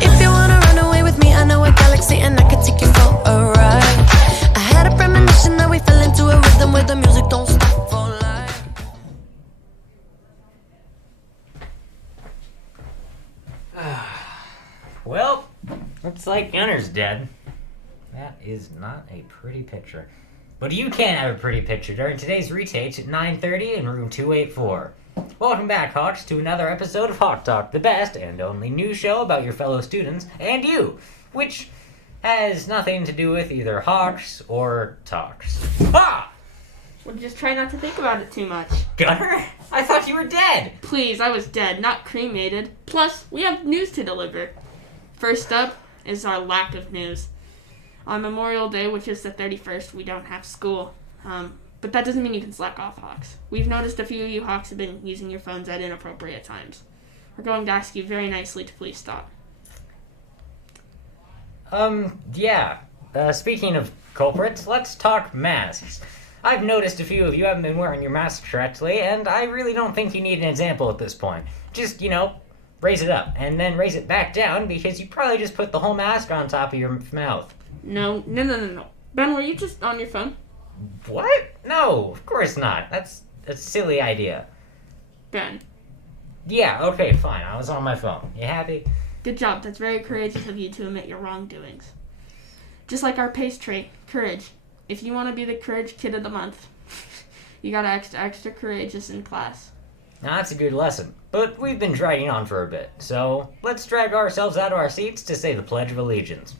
If you wanna run away with me, I know a galaxy and I could take you for a ride. I had a premonition that we fell into a rhythm where the music don't stop for life. Well, looks like Gunner's dead. That is not a pretty picture. But you can have a pretty picture during today's retake at 9:30 in room 284. Welcome back, Hawks, to another episode of Hawk Talk, the best and only news show about your fellow students and you, which has nothing to do with either Hawks or Talks. Ah! Well, just try not to think about it too much. Gunner? I thought you were dead! Please, I was dead, not cremated. Plus, we have news to deliver. First up is our lack of news. On Memorial Day, which is the 31st, we don't have school. But that doesn't mean you can slack off, Hawks. We've noticed a few of you Hawks have been using your phones at inappropriate times. We're going to ask you very nicely to please stop. Yeah. Speaking of culprits, let's talk masks. I've noticed a few of you haven't been wearing your masks correctly, and I really don't think you need an example at this point. Just, raise it up, and then raise it back down, because you probably just put the whole mask on top of your mouth. No. Ben, were you just on your phone? What? No, of course not. That's a silly idea. Ben. Yeah, okay, fine. I was on my phone. You happy? Good job. That's very courageous of you to admit your wrongdoings. Just like our PACE trait, courage. If you want to be the Courage Kid of the Month, you gotta act extra courageous in class. Now, that's a good lesson. But we've been dragging on for a bit, so let's drag ourselves out of our seats to say the Pledge of Allegiance.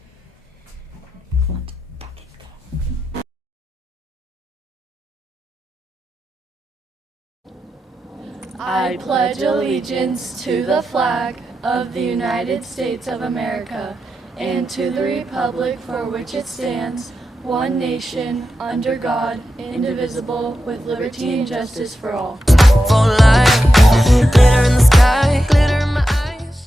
I pledge allegiance to the flag of the United States of America and to the republic for which it stands, one nation, under God, indivisible, with liberty and justice for all. For life, glitter in the sky, glitter in my eyes.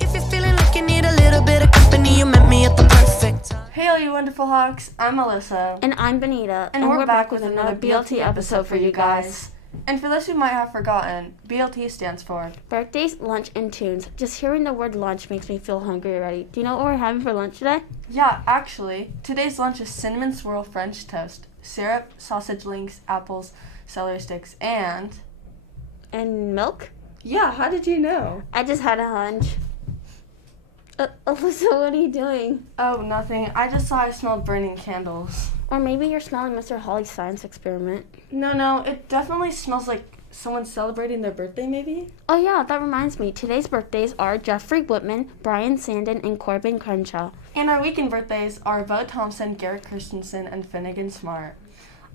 If you're feeling like you need a little bit of company, you met me at the perfect time. Hey all you wonderful Hawks, I'm Alyssa. And I'm Benita. And we're back with another BLT episode for you guys. And for those who might have forgotten, BLT stands for Birthdays, Lunch, and Tunes. Just hearing the word lunch makes me feel hungry already. Do you know what we're having for lunch today? Yeah, actually, today's lunch is cinnamon swirl French toast, syrup, sausage links, apples, celery sticks, and milk? Yeah, how did you know? I just had a hunch. Alyssa, what are you doing? Oh, nothing. I just thought I smelled burning candles. Or maybe you're smelling Mr. Holly's science experiment. No, it definitely smells like someone celebrating their birthday, maybe? Oh yeah, that reminds me. Today's birthdays are Jeffrey Whitman, Brian Sandin, and Corbin Crenshaw. And our weekend birthdays are Bo Thompson, Garrett Christensen, and Finnegan Smart.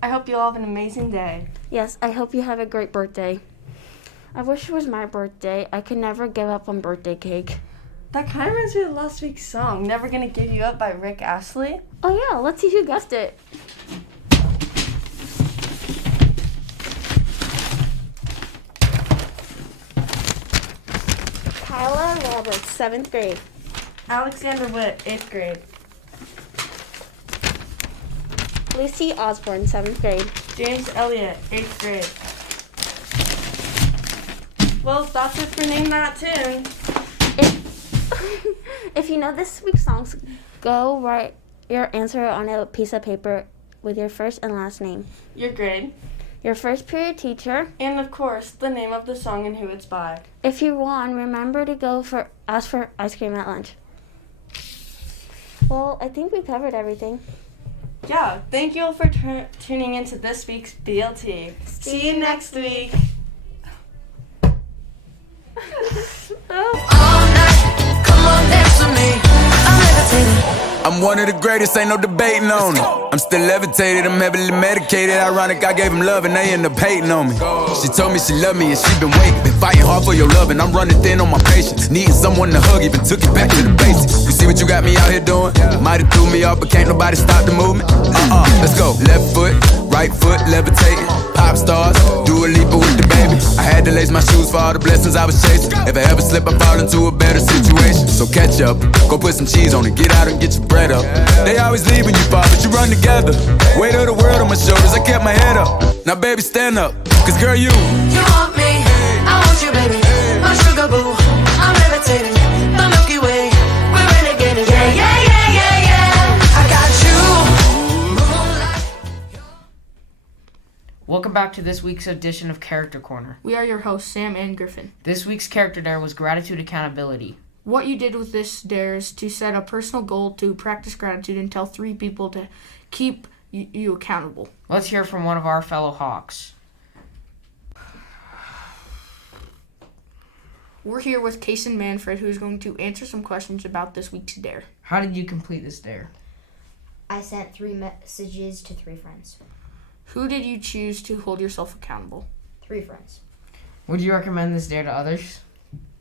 I hope you all have an amazing day. Yes, I hope you have a great birthday. I wish it was my birthday. I could never give up on birthday cake. That kind of reminds me of last week's song, Never Gonna Give You Up by Rick Astley. Oh yeah, let's see who guessed it. Kyla Roberts, 7th grade. Alexander Witt, 8th grade. Lucy Osborne, 7th grade. James Elliott, 8th grade. Well, that's it for Name That Tune. If you know this week's songs, go write your answer on a piece of paper with your first and last name, Your grade. your first period teacher. And of course, the name of the song and who it's by. If you won, remember to ask for ice cream at lunch. Well, I think we covered everything. Yeah, thank you all for tuning into this week's BLT. See you next week. All night, come on, dance with me. I'm levitating. I'm one of the greatest, ain't no debating on it. I'm still levitated, I'm heavily medicated. Ironic, I gave him love and they end up hating on me. She told me she loved me and she been waiting. Been fighting hard for your love and I'm running thin on my patience. Needing someone to hug, even took it back to the basics. You see what you got me out here doing? Might have threw me off, but can't nobody stop the movement. Let's go. Left foot, right foot, levitating. Pop stars, do a leap with the baby. I had to lace my shoes for all the blessings I was chasing. If I ever slip, I fall into a better situation. So catch up, go put some cheese on it, get out and get your bread up. They always leave when you fall, but you run together. Weight of the world on my shoulders, I kept my head up. Now baby, stand up, cause girl, you want me, I want you, baby. My sugar boo, I'm levitating. The Milky Way, we're renegading. Yeah, yeah, yeah, yeah, yeah. I got you. Welcome back to this week's edition of Character Corner. We are your hosts, Sam and Griffin. This week's character dare was gratitude accountability. What you did with this dare is to set a personal goal to practice gratitude and tell 3 people to keep you accountable. Let's hear from one of our fellow Hawks. We're here with Kason Manfred, who's going to answer some questions about this week's dare. How did you complete this dare? I sent 3 messages to 3 friends. Who did you choose to hold yourself accountable? 3 friends. Would you recommend this dare to others?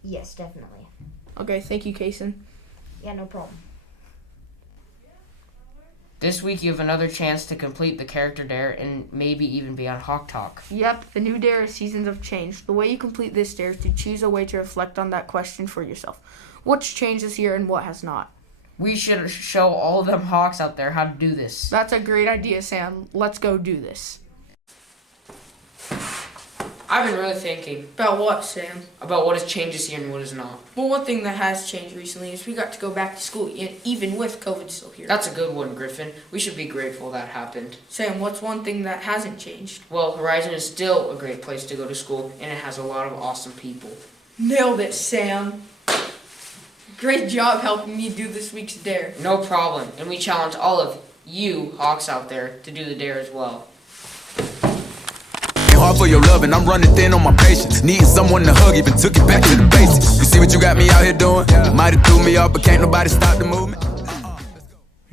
Yes, definitely. Okay, thank you, Kason. Yeah, no problem. This week you have another chance to complete the character dare and maybe even be on Hawk Talk. Yep, the new dare is Seasons of Change. The way you complete this dare is to choose a way to reflect on that question for yourself. What's changed this year and what has not? We should show all of them Hawks out there how to do this. That's a great idea, Sam. Let's go do this. I've been really thinking About what, Sam? about what has changed this year and what has not. Well, one thing that has changed recently is we got to go back to school, even with COVID still here. That's a good one, Griffin. We should be grateful that happened. Sam, what's one thing that hasn't changed? Well, Horizon is still a great place to go to school, and it has a lot of awesome people. Nailed it, Sam. Great job helping me do this week's dare. No problem, and we challenge all of you Hawks out there to do the dare as well. hard for your love, and I'm running thin on my patience. Needing someone to hug, even took it back to the basics. You see what you got me out here doing? Might have threw me off, but can't nobody stop the movement.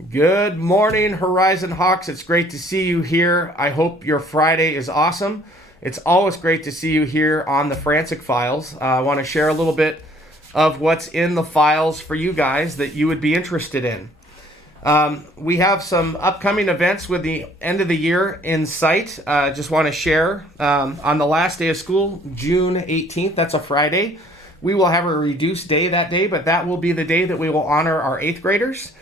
Good morning, Horizon Hawks. It's great to see you here. I hope your Friday is awesome. It's always great to see you here on the Frantic Files. I want to share a little bit of what's in the files for you guys that you would be interested in. We have some upcoming events with the end of the year in sight. Just want to share on the last day of school, June 18th, that's a Friday. We will have a reduced day that day, but that will be the day that we will honor our 8th graders.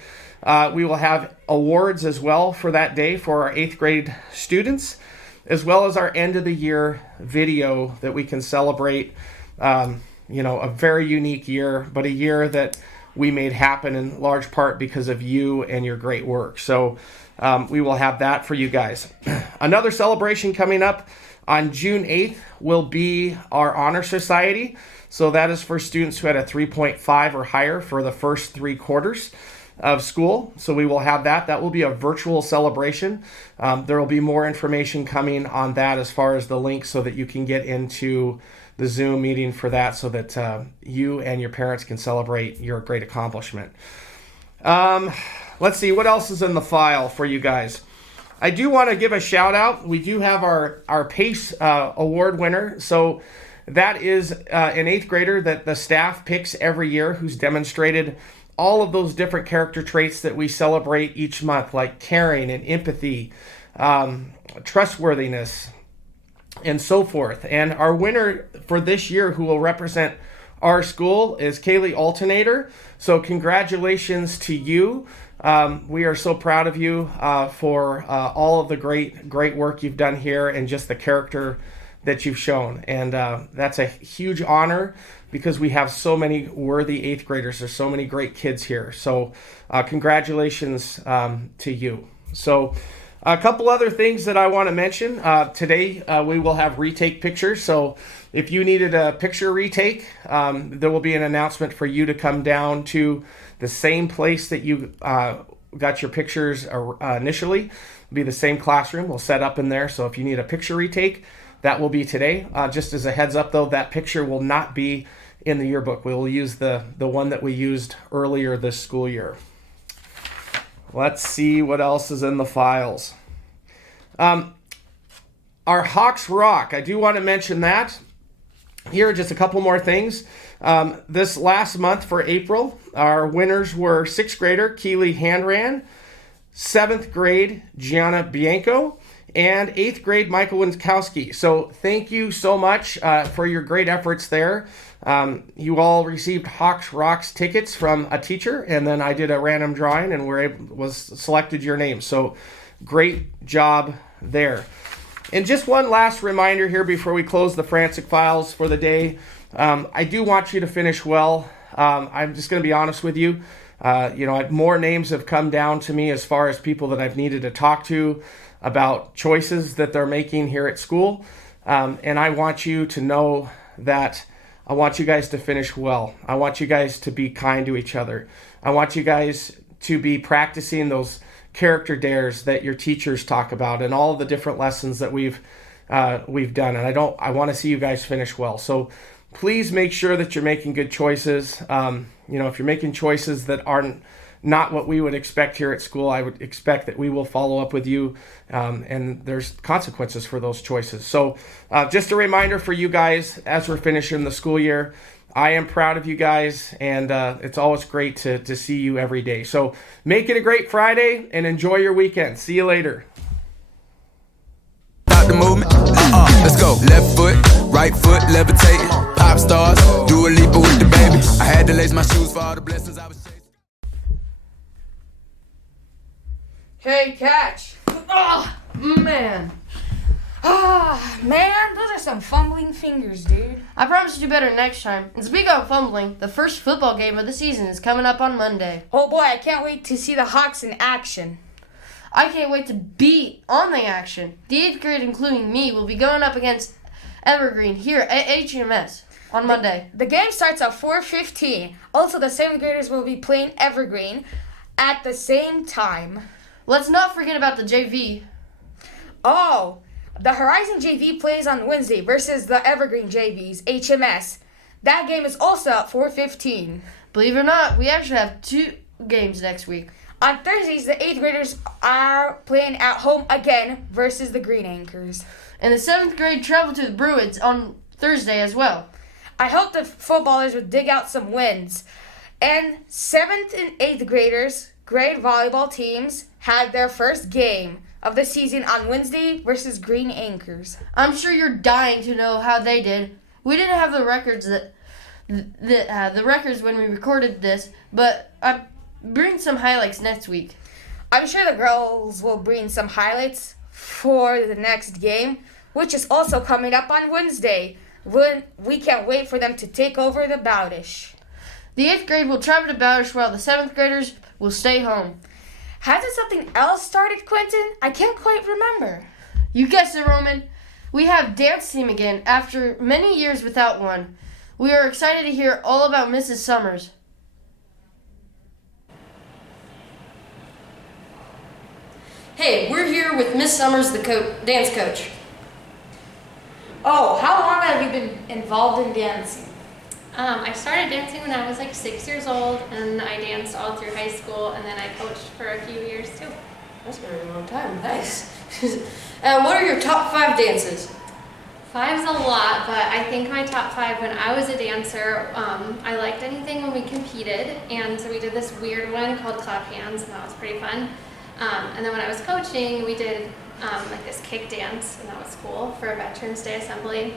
We will have awards as well for that day for our 8th grade students, as well as our end of the year video that we can celebrate, a very unique year, but a year that we made happen in large part because of you and your great work. So we will have that for you guys. Another celebration coming up on June 8th will be our Honor Society. So that is for students who had a 3.5 or higher for the first 3 quarters of school. So we will have that. That will be a virtual celebration. There will be more information coming on that as far as the link so that you can get into the Zoom meeting for that so that you and your parents can celebrate your great accomplishment. Let's see, what else is in the file for you guys? I do want to give a shout out. We do have our PACE award winner. So that is an 8th grader that the staff picks every year who's demonstrated all of those different character traits that we celebrate each month, like caring and empathy, trustworthiness, and so forth. And our winner for this year who will represent our school is Kaylee Alternator. So congratulations to you. We are so proud of you for all of the great work you've done here and just the character that you've shown. And that's a huge honor because we have so many worthy 8th graders. There's so many great kids here. So congratulations to you. So a couple other things that I want to mention. Today we will have retake pictures. So if you needed a picture retake, there will be an announcement for you to come down to the same place that you got your pictures initially. It'll be the same classroom. We'll set up in there. So if you need a picture retake, that will be today. Just as a heads up though, that picture will not be in the yearbook. We will use the one that we used earlier this school year. Let's see what else is in the files. Our Hawks Rock, I do want to mention that. Here, just a couple more things. This last month for April, our winners were 6th grader Keely Handran, 7th grade Gianna Bianco, and 8th grade Michael Winkowski. So thank you so much for your great efforts there. You all received Hawks Rocks tickets from a teacher, and then I did a random drawing and selected your name. So great job there. And just one last reminder here before we close the Frantic Files for the day. I do want you to finish well. I'm just going to be honest with you. More names have come down to me as far as people that I've needed to talk to about choices that they're making here at school. And I want you to know that I want you guys to finish well. I want you guys to be kind to each other. I want you guys to be practicing those character dares that your teachers talk about and all the different lessons that we've done. And I want to see you guys finish well. So please make sure that you're making good choices. If you're making choices that aren't not what we would expect here at school, I would expect that we will follow up with you, and there's consequences for those choices. So just a reminder for you guys as we're finishing the school year, I am proud of you guys, and it's always great to see you every day. So make it a great Friday and enjoy your weekend. See you later. The movement, let's go. Left foot, right foot, levitating. Pop stars, do a leap with the baby. I had to lace my shoes for all the blessings I was chasing. Hey, catch. Oh, man. Man, those are some fumbling fingers, dude. I promise to do better next time. And speaking of fumbling, the first football game of the season is coming up on Monday. Oh boy, I can't wait to see the Hawks in action. I can't wait to be on the action. The 8th grade, including me, will be going up against Evergreen here at HMS on Monday. The game starts at 4:15. Also, the 7th graders will be playing Evergreen at the same time. Let's not forget about the JV. Oh, the Horizon JV plays on Wednesday versus the Evergreen JVs, HMS. That game is also at 4:15. Believe it or not, we actually have 2 games next week. On Thursdays, the 8th graders are playing at home again versus the Green Anchors. And the 7th grade travel to the Bruins on Thursday as well. I hope the footballers would dig out some wins. And 7th and 8th graders, grade volleyball teams, had their first game of the season on Wednesday versus Green Anchors. I'm sure you're dying to know how they did. We didn't have the records the records when we recorded this, but I bring some highlights next week. I'm sure the girls will bring some highlights for the next game, which is also coming up on Wednesday. When we can't wait for them to take over the Bowdish. The 8th grade will travel to Bowdish while the 7th graders will stay home. Hasn't something else started, Quentin? I can't quite remember. You guessed it, Roman. We have dance team again after many years without one. We are excited to hear all about Mrs. Summers. Hey, we're here with Miss Summers, the dance coach. Oh, how long have you been involved in dancing? I started dancing when I was like 6 years old, and I danced all through high school, and then I coached for a few years too. That's a very long time. Nice. What are your top 5 dances? 5's a lot, but I think my top 5 when I was a dancer, I liked anything when we competed, and so we did this weird one called clap hands, and that was pretty fun. And then when I was coaching, we did like this kick dance, and that was cool for Veterans Day Assembly.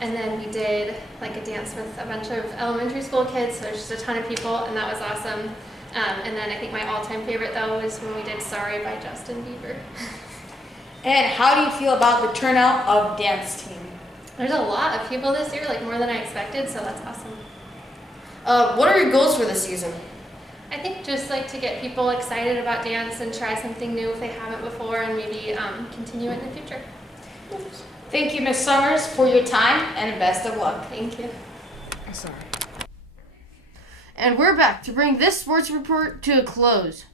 And then we did like a dance with a bunch of elementary school kids, so there's just a ton of people, and that was awesome. And then I think my all-time favorite though was when we did Sorry by Justin Bieber. And how do you feel about the turnout of dance team? There's a lot of people this year, like more than I expected, so that's awesome. What are your goals for this season? I think just like to get people excited about dance and try something new if they haven't before, and maybe continue it in the future. Thank you, Ms. Summers, for your time, and best of luck. Thank you. I'm sorry. And we're back to bring this sports report to a close.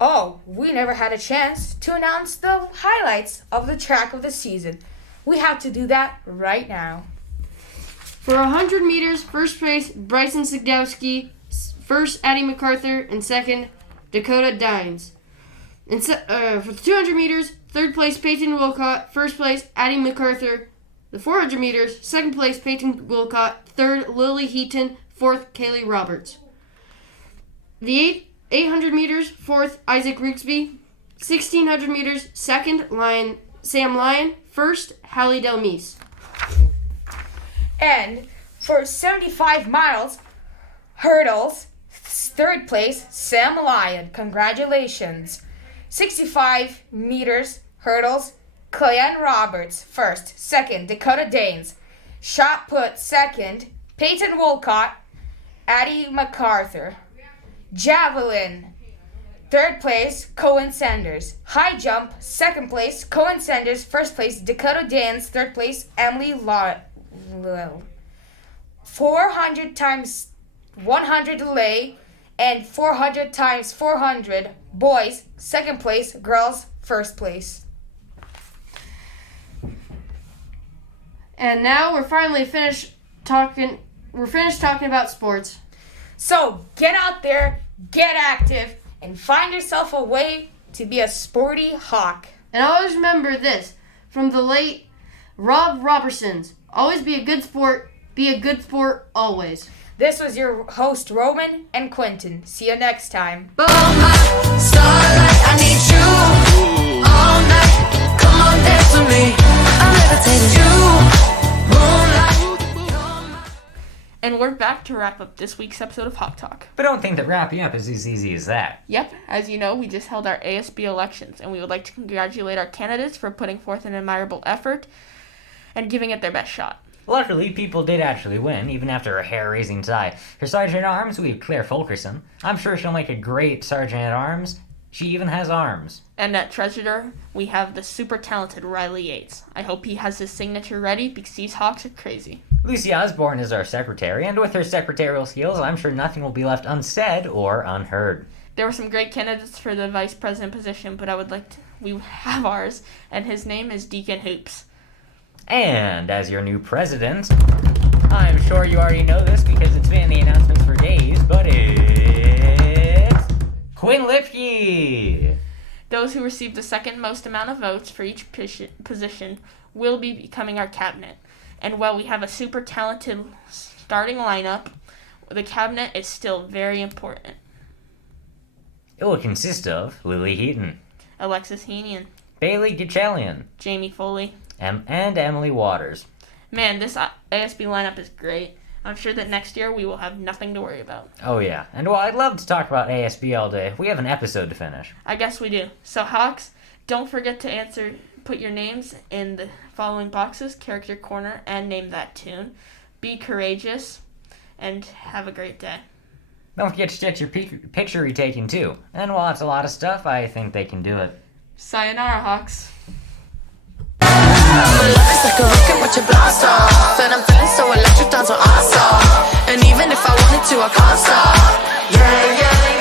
Oh, we never had a chance to announce the highlights of the track of the season. We have to do that right now. For 100 meters, first place, Bryson Sigdowski, first, Addie MacArthur, and second, Dakota Dines. And for the 200 meters, third place, Peyton Wilcott, first place, Addie MacArthur. The 400 meters, second place, Peyton Wilcott, third, Lily Heaton, fourth, Kaylee Roberts. The 800 meters, fourth, Isaac Rigsby, 1600 meters, second, Sam Lyon. First, Hallie Delmise. And for 75 miles hurdles, third place, Sam Lyon. Congratulations. 65 meters hurdles, Cleanne Roberts. First. Second, Dakota Danes. Shot put, second, Peyton Wolcott. Addie MacArthur. Javelin, third place, Cohen Sanders. High jump, second place, Cohen Sanders. First place, Dakota Danes. Third place, Emily Lyle. 400 times 100 relay and 400 times 400 boys. Second place, girls. First place. And now we're finally finished talking. We're finished talking about sports. So get out there, get active, and find yourself a way to be a sporty hawk. And always remember this from the late Rob Robertsons. Always be a good sport. Be a good sport always. This was your host, Roman and Quentin. See you next time. Oh my starlight, I need you all night. Come on, dance with me. I'm levitating. You, moonlight. And we're back to wrap up this week's episode of Hawk Talk. But don't think that wrapping up is as easy as that. Yep, as you know, we just held our ASB elections, and we would like to congratulate our candidates for putting forth an admirable effort and giving it their best shot. Luckily, people did actually win, even after a hair-raising tie. For Sergeant-at-Arms, we have Claire Fulkerson. I'm sure she'll make a great Sergeant-at-Arms. She even has arms. And at Treasurer, we have the super talented Riley Yates. I hope he has his signature ready because these Hawks are crazy. Lucy Osborne is our secretary, and with her secretarial skills, I'm sure nothing will be left unsaid or unheard. There were some great candidates for the vice president position, but we have ours, and his name is Deacon Hoops. And as your new president, I'm sure you already know this because it's been in the announcements for days, but it's Quinn Lipke. Those who received the second most amount of votes for each position will be becoming our cabinet. And while we have a super talented starting lineup, the cabinet is still very important. It will consist of Lily Heaton, Alexis Henian, Bailey Gachelian, Jamie Foley, and Emily Waters. Man, this ASB lineup is great. I'm sure that next year we will have nothing to worry about. Oh yeah, and while I'd love to talk about ASB all day, we have an episode to finish. I guess we do. So Hawks, don't forget to put your names in the following boxes, Character Corner, and name that tune. Be courageous, and have a great day. Don't forget to get your picture retaken too. And while it's a lot of stuff, I think they can do it. Sayonara, Hawks. It's like a rocket with your blast off. And I'm feeling so electric, down so awesome. And even if I wanted to, I can't stop. Yeah, yeah,